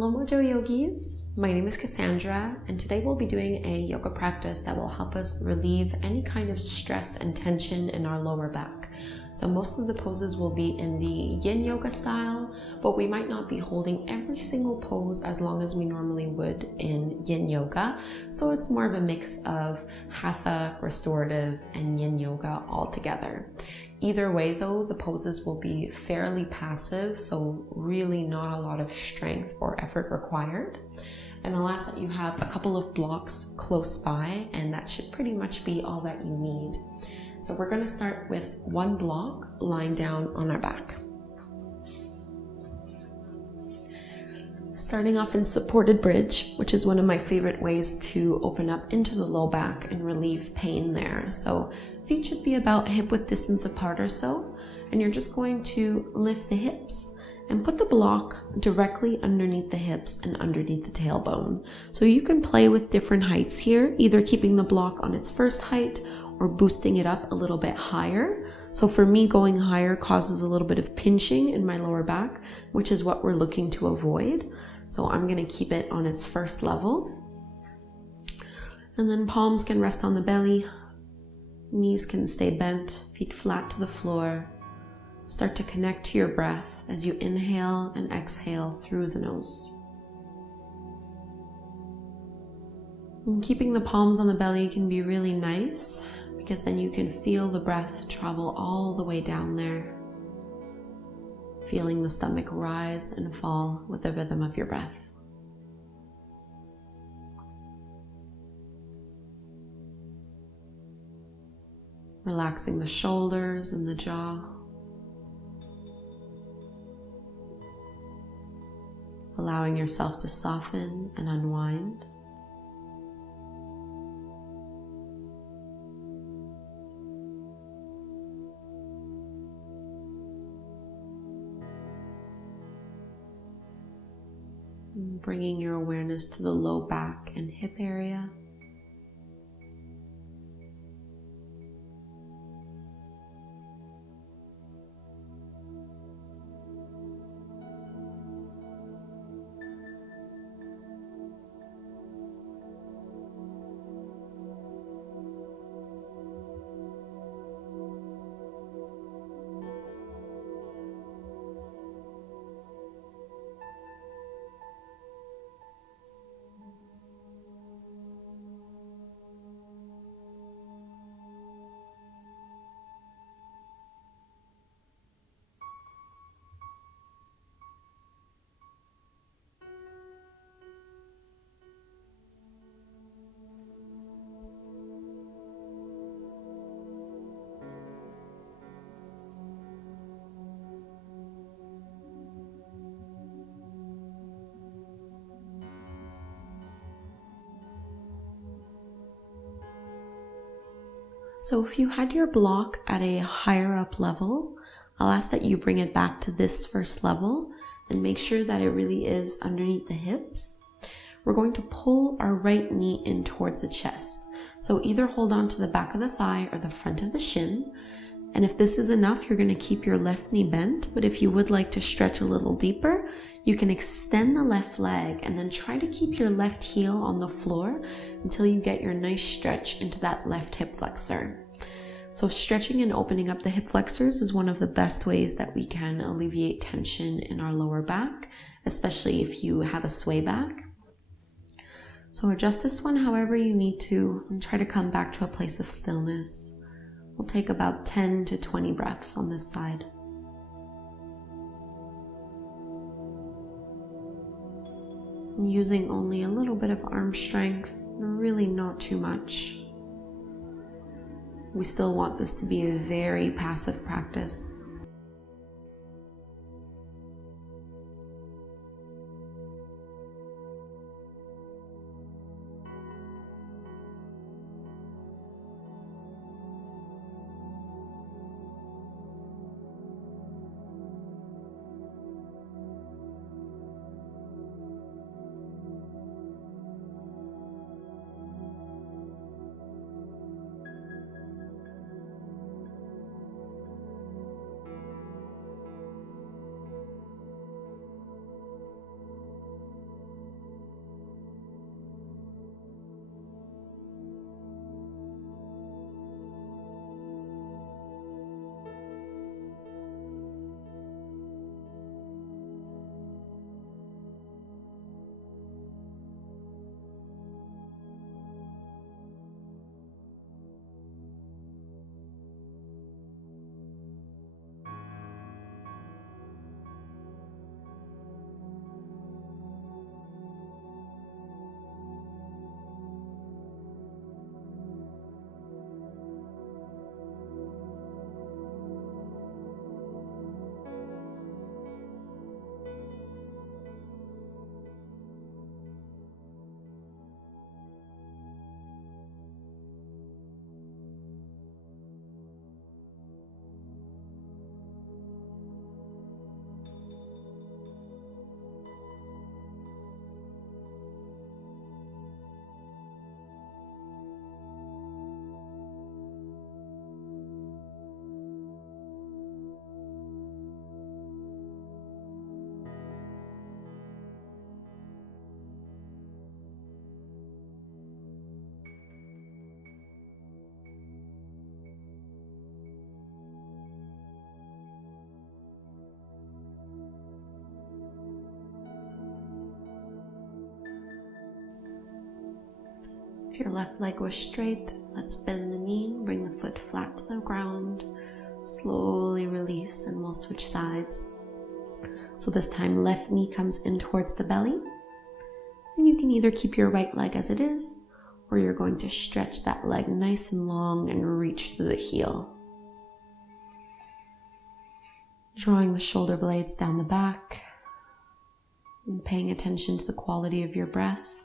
Hello MOJO Yogis, my name is Kassandra, and today we'll be doing a yoga practice that will help us relieve any kind of stress and tension in our lower back. So most of the poses will be in the yin yoga style, but we might not be holding every single pose as long as we normally would in yin yoga. So it's more of a mix of hatha, restorative, and yin yoga all together. Either way though, the poses will be fairly passive, so really not a lot of strength or effort required. And I'll ask that you have a couple of blocks close by, and that should pretty much be all that you need. So we're going to start with one block lying down on our back. Starting off in supported bridge, which is one of my favorite ways to open up into the low back and relieve pain there. So feet should be about hip width distance apart or so, and you're just going to lift the hips and put the block directly underneath the hips and underneath the tailbone. So you can play with different heights here, either keeping the block on its first height or boosting it up a little bit higher. So for me, going higher causes a little bit of pinching in my lower back, which is what we're looking to avoid. So I'm gonna keep it on its first level. And then palms can rest on the belly, knees can stay bent, feet flat to the floor. Start to connect to your breath as you inhale and exhale through the nose. And keeping the palms on the belly can be really nice, because then you can feel the breath travel all the way down there, feeling the stomach rise and fall with the rhythm of your breath. Relaxing the shoulders and the jaw. Allowing yourself to soften and unwind. Bringing your awareness to the low back and hip area. So if you had your block at a higher up level, I'll ask that you bring it back to this first level and make sure that it really is underneath the hips. We're going to pull our right knee in towards the chest. So either hold on to the back of the thigh or the front of the shin. And if this is enough, you're going to keep your left knee bent. But if you would like to stretch a little deeper, you can extend the left leg and then try to keep your left heel on the floor until you get your nice stretch into that left hip flexor. So stretching and opening up the hip flexors is one of the best ways that we can alleviate tension in our lower back, especially if you have a sway back. So adjust this one however you need to and try to come back to a place of stillness. We'll take about 10 to 20 breaths on this side. Using only a little bit of arm strength, really not too much. We still want this to be a very passive practice. If your left leg was straight, let's bend the knee, bring the foot flat to the ground, slowly release, and we'll switch sides. So this time left knee comes in towards the belly, and you can either keep your right leg as it is, or you're going to stretch that leg nice and long and reach through the heel. Drawing the shoulder blades down the back and paying attention to the quality of your breath.